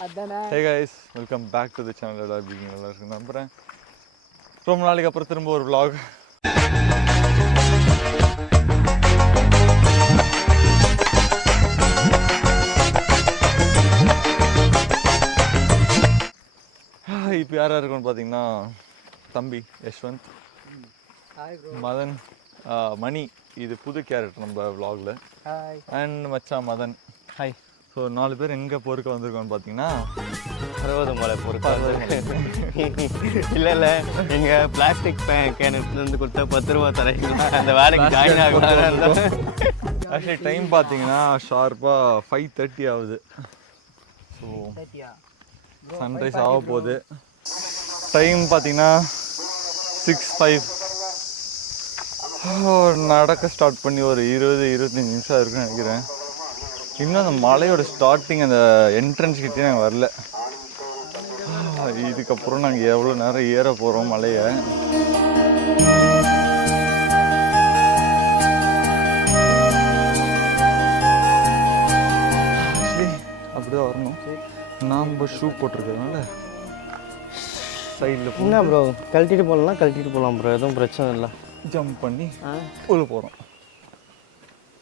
Hey guys, welcome back to the channel. எல்லாரும் நல்லா இருக்கு நம்புறேன். ரொம்ப நாளைக்கு அப்புறம் திரும்ப ஒரு vlog. இப்போ யாரா இருக்குன்னு பார்த்தீங்கன்னா தம்பி யஷ்வந்த், மதன், மணி, இது புது கேரக்டர் நம்ம vlogல, அண்ட் மச்சான் மதன். ஹாய். ஸோ 4 பேர் எங்கே பொறுக்க வந்திருக்கோன்னு பார்த்தீங்கன்னா பருவதமலை பொறுக்க இல்லை எங்கள் பிளாஸ்டிக் கேனத்துலேருந்து கொடுத்தா 10 ரூபா தரீங்களா, அந்த வேலைக்கு ஜாயின் ஆகலாம். ஆக்சுவலி டைம் பார்த்தீங்கன்னா ஷார்ப்பாக 5:30 ஆகுது. ஸோ சன்ரைஸ் ஆக போகுது. டைம் பார்த்தீங்கன்னா 6:05. நடக்க ஸ்டார்ட் பண்ணி ஒரு 20-25 நிமிஷம் இருக்குன்னு நினைக்கிறேன். இன்னும் அந்த மலையோட ஸ்டார்டிங் அந்த என்ட்ரன்ஸ் கிட்டே நாங்கள் வரல. இதுக்கப்புறம் நாங்கள் எவ்வளோ நேரம் ஏற போகிறோம் மலையை. அப்படிதான் வரணும். நாம் ஷூ போட்டிருக்கிறதுனால சைடில் என்ன ப்ரோ கழட்டிட்டு போகலாம் ப்ரோ, எதுவும் பிரச்சனை இல்லை. ஜம்ப் பண்ணி உள்ள போகிறோம்.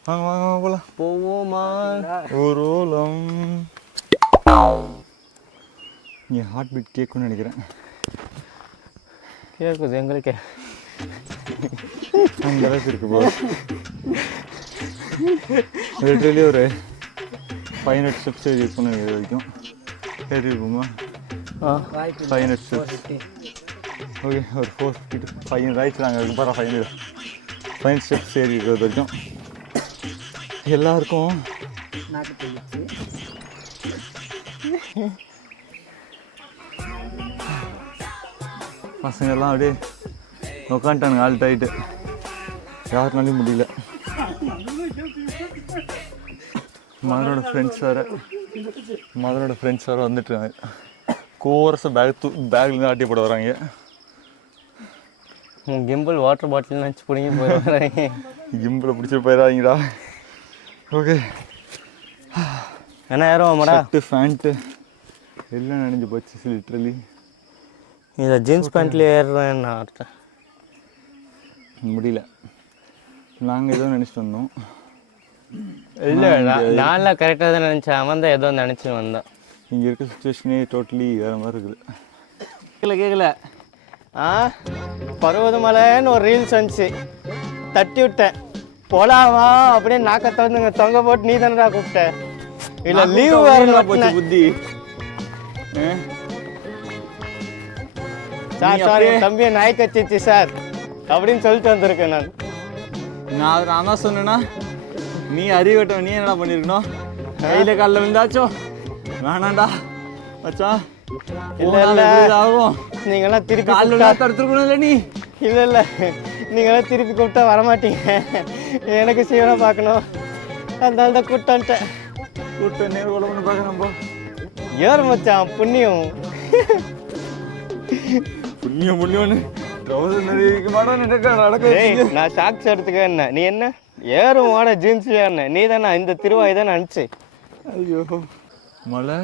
வாங்க வாங்க போகலாம். போவோமா ஒரு ஓலம். என் ஹார்ட் பீட் கேட்குன்னு நினைக்கிறேன். கேட்குது எங்களுக்கே, அந்த அளவுக்கு இருக்கு ப்ரோ. லிட்டரலி ஒரு 500 ஸ்டெப்ஸ் ஏறி இருக்குன்னு இது வரைக்கும். ஏறி இருக்குமா? 500 ஸ்டெப்ஸ். ஓகே, ஒரு 450 to 500 ஆயிடுச்சு. நாங்கள் அதுக்கு பாரு 500 ஸ்டெப்ஸ் ஏறி இருக்கிறது வரைக்கும். எல்லாருக்கும் பசங்கள்லாம் அப்படியே உட்காந்துட்டானுங்க ஆல்ட் ஆகிட்டு. யாருனாலையும் முடியல. மதனோட ஃப்ரெண்ட்ஸ் வேறு வந்துட்டுருக்காங்க. கோரஸை பேக்லேருந்து ஆட்டி போட வராங்க. கிம்பிள் வாட்டர் பாட்டில் நினச்சி பிடிங்கி போயிடுறாங்க. கிம்பிளை பிடிச்சி போயிடாதீங்கடா. ஓகே, என்ன ஏறுவோம் ஷர்ட்டு ஃபேண்ட்டு எல்லாம் நினைஞ்சு போச்சு லிட்ரலி. இதை ஜீன்ஸ் பேண்ட்லேயே ஏறுறேன் அர்த்தம் முடியல. நாங்கள் ஏதோ நினச்சிட்டு வந்தோம். இல்லை நான்லாம் கரெக்டாக தான் நினச்சேன். அவன் தான் ஏதோ நினச்சி வந்தான். இங்கே இருக்க சுச்சுவேஷனே டோட்டலி வேறு மாதிரி இருக்குது. கேட்கல பருவதமலைன்னு ஒரு ரீல்ஸ் வந்துச்சு, தட்டி விட்டேன். போலாமா அப்படியே நாக்க திறந்துங்க தொங்க போட்டு நீ தானடா கூப்பிட்ட. இல்லை லீவ் வேற போச்சு புத்தி. சார் சாரி தம்பியை நாய் கச்சிச்சு சார் அப்படின்னு சொல்லிட்டு வந்திருக்கேன் நான். நான் தான் சொன்னேன்னா நீ அறிவட்டம், நீ என்னடா பண்ணியிருக்கணும்? கையில் காலில் விழுந்தாச்சோ வேணாண்டா வச்சா. இல்லை இல்லை ஆகும், நீங்களாம் திருப்பி காலில் தடுத்துருக்கணும். இல்லை நீ இல்லை நீங்களாம் திருப்பி கூப்பிட்டா வரமாட்டீங்க. எனக்கு சீவனை பார்க்கணும், அதனால தான் கூப்பிட்டேன். நேரம் கொலை பண்ணி பார்க்குறேன். ஏறு மச்சான், புண்ணியம் புண்ணியம்னு நான் சாக்ஸ் எடுத்துக்க. என்ன நீ என்ன ஏறும் வாட ஜீன்ஸ்ல என்ன நீ தானே இந்த திருவாய் தான் நினச்சி. ஐயோ, மழை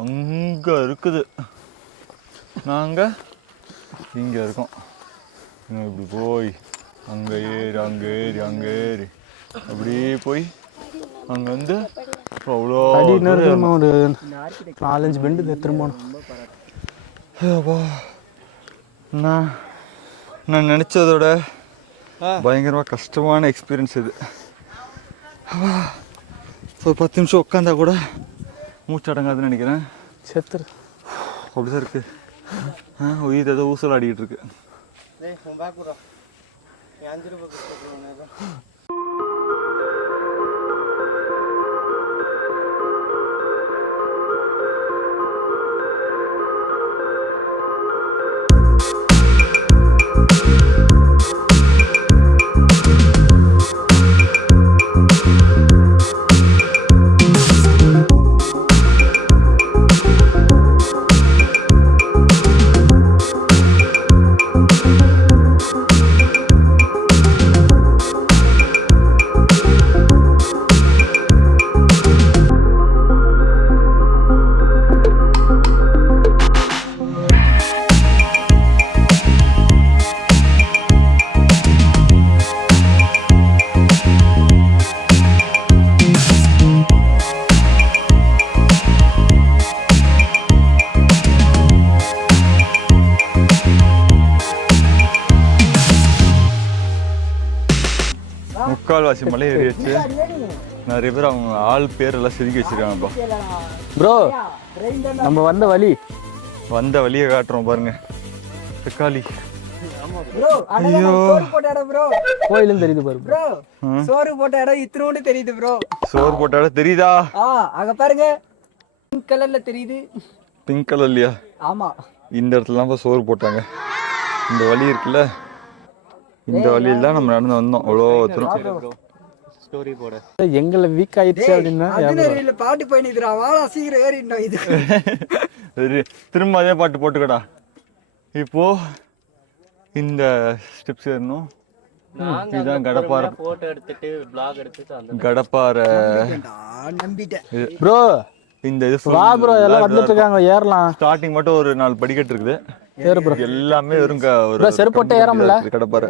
அங்கே இருக்குது, நாங்கள் இங்கே இருக்கோம். இப்படி போய் அங்கே ஏறி அப்படியே போய் அங்கே வந்து அவ்வளோ ஒரு 4-5 பெண்டு திரும்பணும். நான் நினச்சதோட பயங்கரமாக கஷ்டமான எக்ஸ்பீரியன்ஸ் இது. ஒரு 10 நிமிஷம் உட்காந்தா கூட மூச்சு அடங்காதுன்னு நினைக்கிறேன். செத்துரு அப்படிதான் இருக்கு. உயிர் ஏதோ ஊசல் ஆடிக்கிட்டு இருக்கு. கால்வாசி மலை ஏறியாச்சு. நிறைய பேர் அவங்க ஆள் பேர் எல்லாம் செதுக்கி வச்சிருக்காங்கப்பா. ப்ரோ நம்ம வந்த வழியை காட்டுறோம் பாருங்க. தக்காளி கோயிலும் தெரியுது பாரு. சோறு போட்ட இடம் இத்தினோண்டு தெரியுது ப்ரோ. சோறு போட்ட இடம் தெரியுதா? அங்க பாருங்க பிங்க் கலர்ல தெரியுது. பிங்க் கலர்லயா? ஆமா. இந்த இடத்துல சோறு போட்டாங்க. இந்த வழி இருக்குல்ல, இந்த வழியில தான் நம்ம நடந்து வந்தோம். அவ்வளோ தூரம். ஸ்டோரி போட எங்களை வீக் ஆயிடுச்சு அப்படின்னா பாட்டு போயிடுறா. வாழ சீக்கிரம் ஏறிட்டோம். இது திரும்ப அதே பாட்டு போட்டுக்கடா. இப்போ இந்த ஸ்டெப்ஸ் ஏறணும். இதுதான் கடப்பாறை. போட்டோ எடுத்துட்டு vlog எடுத்துட்டு கடப்பாறை நம்பிட்டேன் ப்ரோ. இந்த இது வா ப்ரோ, எல்லாம் வந்துட்டு இருக்காங்க, ஏறலாம். ஸ்டார்டிங் மட்டும் ஒரு 4 படிக்கட்டு இருக்குது. ஏறு ப்ரோ. எல்லாமே வெறும் ஒரு செருப்போட்ட ஏறமுல கடப்பாறை.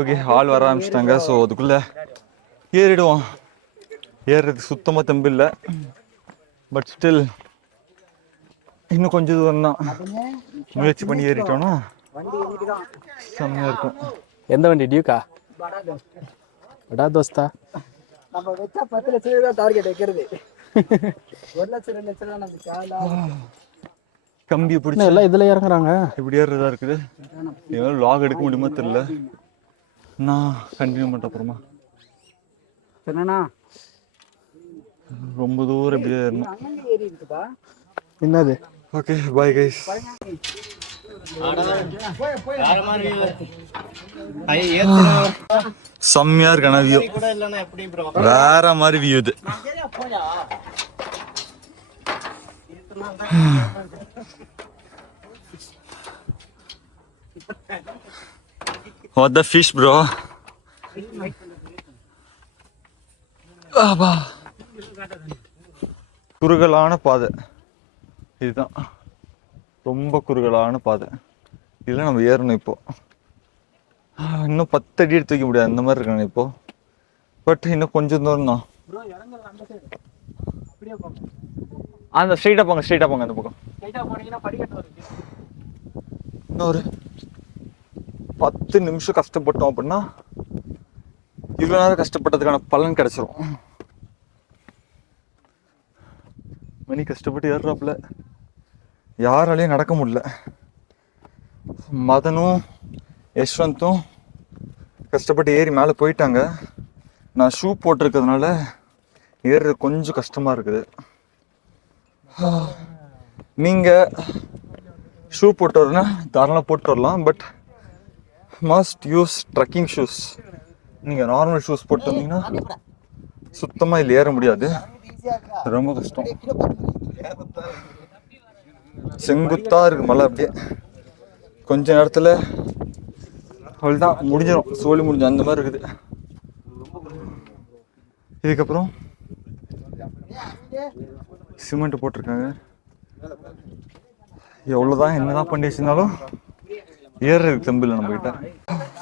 ஓகே, ஆள் வர ஆரம்பிச்சிட்டாங்க. ஸோ அதுக்குள்ள ஏறிடுவோம். ஏறுறதுக்கு சுத்தமாக தெம்பு இல்லை. பட் ஸ்டில் இன்னும் கொஞ்சம் தூரம் தான். முயற்சி பண்ணி ஏறிட்டோம்னா செம்மையா இருக்கும். எந்த வண்டி? டியூக்கா? படா தோஸ்தா. நம்ம வெச்சா 10 லட்சம் தான் டார்கெட் வைக்கிறது. 1 லட்சம் 2 லட்சம் நம்ம காலா கம்பி பிடிச்சி எல்லாம் இதுல இறங்குறாங்க. இப்படி ஏறுறதா இருக்குது. எவ்வளோ லாக் எடுக்க முடியுமா தெரியல. நான் கண்டினியூ பண்ண அப்புறமா என்னண்ணா ரொம்ப தூரம் இப்படியே ஏறணும். ஏறி இருக்குப்பா. என்னது? Okay, bye guys. செம்மையா இருக்கான வியூ. வேற மாதிரி வியூ இது. What the fish, bro? குறுகலான பாதை இதுதான். ரொம்ப குறுகலான பாதை. இதில் நம்ம ஏறணும். இப்போ இன்னும் 10 அடி எடுத்து வைக்க முடியாது, அந்த மாதிரி இருக்காங்க இப்போ. பட் இன்னும் கொஞ்சம் தூரம் தான். அந்த ஸ்ட்ரைட்டாக போங்க அந்த பக்கம். இன்னும் ஒரு 10 நிமிஷம் கஷ்டப்பட்டோம் அப்படின்னா இவ்வளோ நேரம் கஷ்டப்பட்டதுக்கான பலன் கிடைச்சிரும். மணி கஷ்டப்பட்டு ஏறுறாப்புல. யாராலையும் நடக்க முடியல. மதனும் யஷ்வந்தும் கஷ்டப்பட்டு ஏறி மேலே போயிட்டாங்க. நான் ஷூ போட்டிருக்கிறதுனால ஏறுறது கொஞ்சம் கஷ்டமாக இருக்குது. நீங்கள் ஷூ போட்டு வரனா தாராளமாக போட்டு வரலாம். But must use trekking shoes. நீங்கள் நார்மல் ஷூஸ் போட்டு வந்தீங்கன்னா சுத்தமாக இதில் ஏற முடியாது. ரொம்ப கஷ்டம். செங்குத்தா இருக்கு மலை. அப்படியே கொஞ்ச நேரத்தில் அவ்வளோதான், முடிஞ்சிடும். சோழி முடிஞ்சு அந்த மாதிரி இருக்குது. இதுக்கப்புறம் சிமெண்ட் போட்டிருக்காங்க. எவ்வளோதான் என்னதான் பண்ணி வச்சிருந்தாலும் ஏறுறதுக்கு தெம்பு இல்லை நம்ம கிட்ட.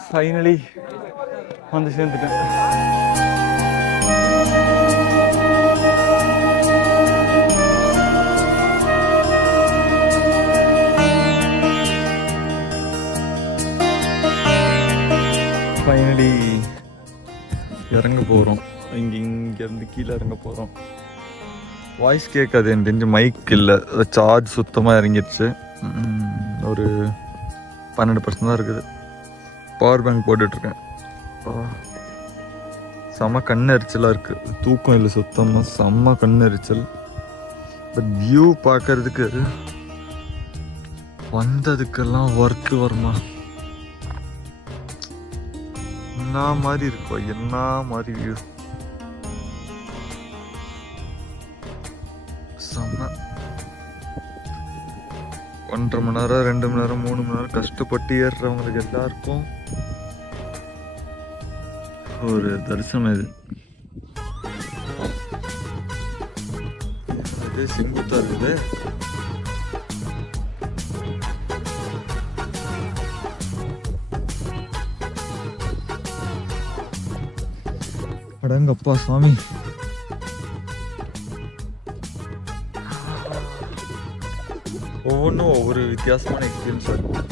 ஃபைனலி வந்து சேர்ந்துட்டேன். ஃபைனலி இறங்க போகிறோம். இங்கேருந்து கீழே இறங்க போகிறோம். வாய்ஸ் கேட்காது எனக்கு தெரிஞ்சு. மைக் இல்லை, சார்ஜ் சுத்தமாக இறங்கிடுச்சு. ஒரு 12% தான் இருக்குது. பவர் பேங்க் போட்டுட்ருக்கேன். செம்ம கண் எரிச்சலாக இருக்குது. தூக்கம் இல்லை சுத்தமாக. செம்ம கண் எரிச்சல். பட் வியூ பார்க்கறதுக்கு வந்ததுக்கெல்லாம் ஒர்த்து வருமா? என்ன மாதிரி இருக்கும், என்ன மாதிரி வியூ. செம்ம. 1.5 மணி நேரம் 2 மணி நேரம் 3 மணி நேரம் கஷ்டப்பட்டு ஏறுறவங்களுக்கு எல்லாருக்கும் ஒரு தரிசனம். இது செங்குத்தா இருக்குது. அடங்கப்பா சுவாமி. ஒவ்வொன்றும் ஒவ்வொரு வித்தியாசமான எக்ஸ்பீரியன்ஸ் இருக்கும்.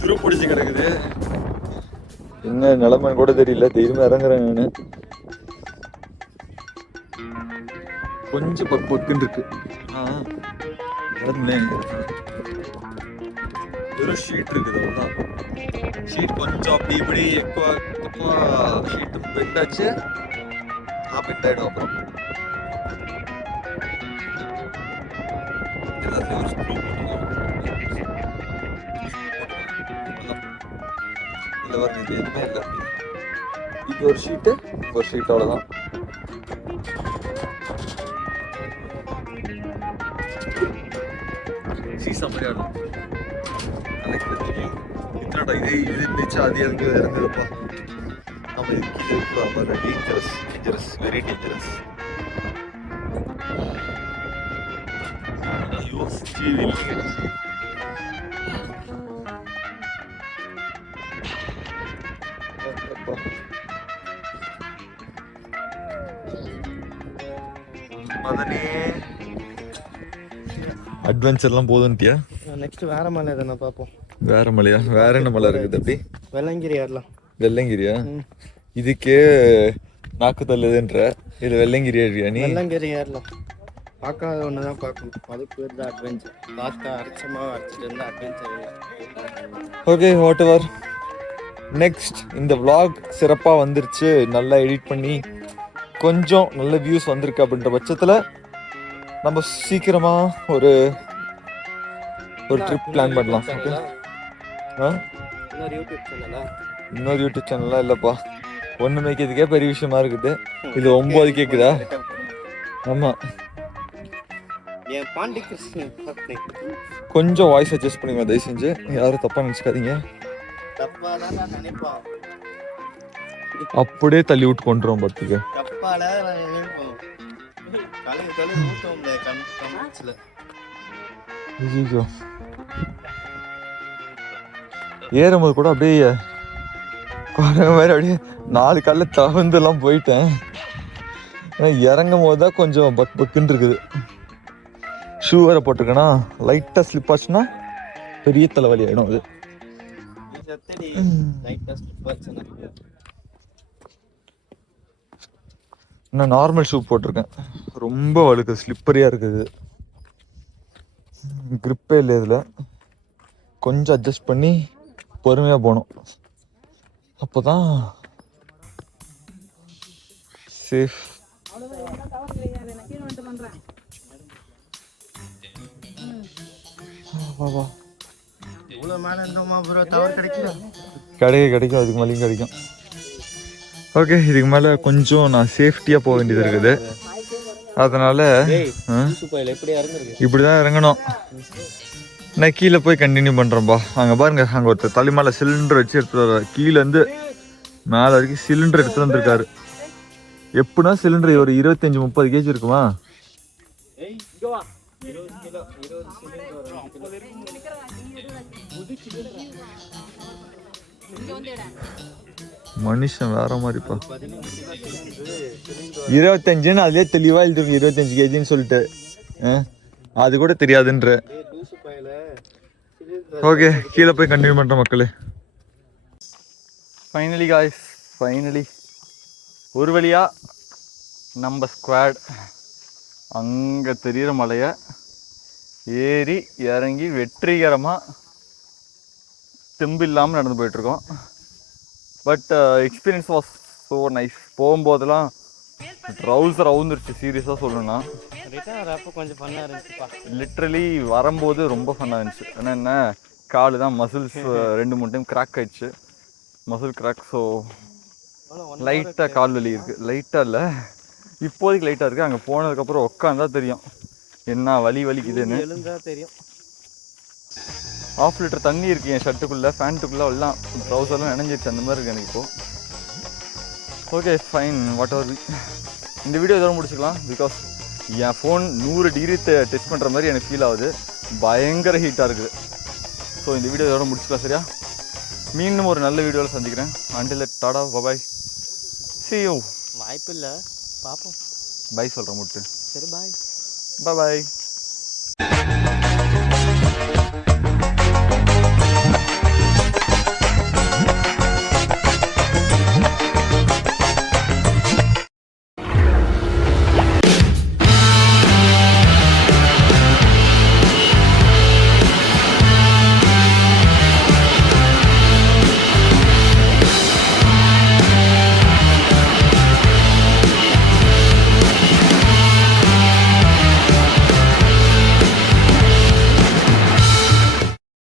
துரு பிடிச்சி கிடக்குது. என்ன நிலைமைன்னு கூட தெரியல, தைரியமா இறங்குறேன் நான். கொஞ்சம் பக்குன்னு இருக்கு. வெறும் ஷீட் இருக்குது, அவ்வளோதான். ஷீட் கொஞ்சம் அப்படி இப்படி எப்போ ஷீட்டு பெண்டாச்சு நான் பெண்ட் ஆகிடும். அப்புறம் எல்லாத்துலேயும் ஒரு ஸ்க்ரூ போட்டுக்கலாம். இல்லை வரணும், இது எதுவுமே இல்லை. இது ஒரு ஷீட்டு அவ்வளோதான். சீசா மாதிரி ஆடும். இத்தனடா இது இருந்துச்சு, அது எதுக்கு இறங்குதுப்பா. நம்ம இது கீழே இருக்கலாம். Dangerous, very dangerous. யோசிச்சு வெளியே மதனே அட்வென்ச்சர்லாம் போதுன்ட்டியா? நெக்ஸ்ட் வேற மலை எதனா பார்ப்போம். வேற மலையா? வேற என்ன மலை இருக்குது அப்படி? வெள்ளங்கிரி ஏறலாம். வெள்ளங்கிரியா? இதுக்கே நாக்கு தள்ளுதுன்ற. இது வெள்ளங்கிரி ஏறியா நீ? வெள்ளங்கிரி ஏறலாம். பார்க்காத ஒன்று தான் பார்க்கணும். அதுக்கு பேர் தான் அட்வென்ச்சர். பார்த்தா அரைச்சிட்டு இருந்தால் அட்வென்ச்சர் இல்லை. Okay, what ever. நெக்ஸ்ட் இந்த vlog சிறப்பாக வந்துருச்சு, நல்லா எடிட் பண்ணி கொஞ்சம் நல்ல வியூஸ் வந்திருக்கு அப்படின்ற பட்சத்தில் நம்ம சீக்கிரமா ஒரு ட்ரிப் பிளான் பண்ணலாம். ஓகே, இன்னொரு யூடியூப் சேனல்லாம் இல்லைப்பா, ஒன்று மேய்க்கிறதுக்கே பெரிய விஷயமா இருக்குது. இது 9 கேட்குதா? ஆமாம், கொஞ்சம் வாய்ஸ் அட்ஜஸ்ட் பண்ணிங்க தயவு செஞ்சு, யாரும் தப்பாக நினச்சிக்காதீங்க. அப்படியே தள்ளி விட்டு கொண்டுரும் பார்த்துக்க. ஏறும்போது கூட அப்படியே மாதிரி அப்படியே 4 கால்ல தவந்தெல்லாம் போயிட்டேன். இறங்கும் போது தான் கொஞ்சம் பக்குன்னு இருக்குது. ஷூ வேற போட்டிருக்கேன்னா லைட்டாக ஸ்லிப் ஆச்சுன்னா பெரிய தலைவலி ஆகிடும். அது நான் நார்மல் ஷூ போட்டிருக்கேன், ரொம்ப வழுக்கு, ஸ்லிப்பரியாக இருக்குது, கிரிப்பே இல்லை. இதில் கொஞ்சம் அட்ஜஸ்ட் பண்ணி பொறுமையாக போகணும், அப்போ தான் சேஃப். கிடைக்கும், அதுக்கு மேலேயும் கிடைக்கும். ஓகே, இதுக்கு மேலே கொஞ்சம் நான் சேஃப்டியாக போக வேண்டியது இருக்குது. அதனால் இப்படி தான் இறங்கணும். நான் கீழே போய் கண்டினியூ பண்ணுறேன்ப்பா. அங்கே பாருங்க, அங்கே ஒருத்தர் தலைமையில் சிலிண்டர் வச்சு எடுத்துகிட்டு வர்றாரு. கீழேருந்து மேலே வரைக்கும் சிலிண்டர் எடுத்துகிட்டு வந்திருக்காரு. எப்படின்னா சிலிண்டர் ஒரு 25-30 கேஜி இருக்குமா? மனுஷன் வேற மாதிரிப்பா. 25ன்னு அதுலேயே தெளிவாக எழுதுங்க, 25 கேஜின்னு சொல்லிட்டு. அது கூட தெரியாதுன்ற. ஓகே, கீழே போய் கண்டினியூ பண்ணுறேன் மக்களே. ஃபைனலி காய்ஸ், ஃபைனலி ஒரு வழியா நம்ம ஸ்குவாட் அங்கே தெரிகிற மலையை ஏறி இறங்கி வெற்றிகரமாக தெம்பு இல்லாமல் நடந்து போயிட்டுருக்கோம். But experience was so nice. போகும்போதெல்லாம் ட்ரௌசர் அவுந்துருச்சு, சீரியஸாக சொல்லணும்னா. கொஞ்சம் ஃபன்னாக இருந்துச்சுப்பா. லிட்ரலி வரும்போது ரொம்ப ஃபன்னாக இருந்துச்சு. ஏன்னா என்ன, காலு தான் மசில்ஸ் 2-3 டைம் கிராக் ஆயிடுச்சு, மசில் கிராக். ஸோ லைட்டாக கால் வலி இருக்குது. லைட்டாக இல்லை, இப்போதைக்கு லைட்டாக இருக்குது. அங்கே போனதுக்கப்புறம் உட்காந்தா தெரியும் என்ன வலிக்குதுன்னு தெரியும். 1/2 லிட்டர் தண்ணி இருக்குது என் ஷர்ட்டுக்குள்ளே, ஃபேண்ட்டுக்குள்ளே எல்லாம் ட்ரௌசர்லாம் நினைஞ்சிருச்சு, அந்த மாதிரி இருக்குது எனக்கு இப்போது. Okay fine, what ever. இந்த வீடியோ இதோட முடிச்சுக்கலாம். Because N phone 100 degree test பண்ணுற மாதிரி எனக்கு ஃபீல் ஆகுது, பயங்கர ஹீட்டாக இருக்குது. ஸோ இந்த வீடியோ இதோட முடிச்சுக்கலாம், சரியா? மீண்டும் ஒரு நல்ல வீடியோவில் சந்திக்கிறேன். Until Tata bye bye, see you. வாய்ப்பு இல்லை, பார்ப்போம். பை சொல்கிறேன் முட்டு. சரி, பாய் பாய்.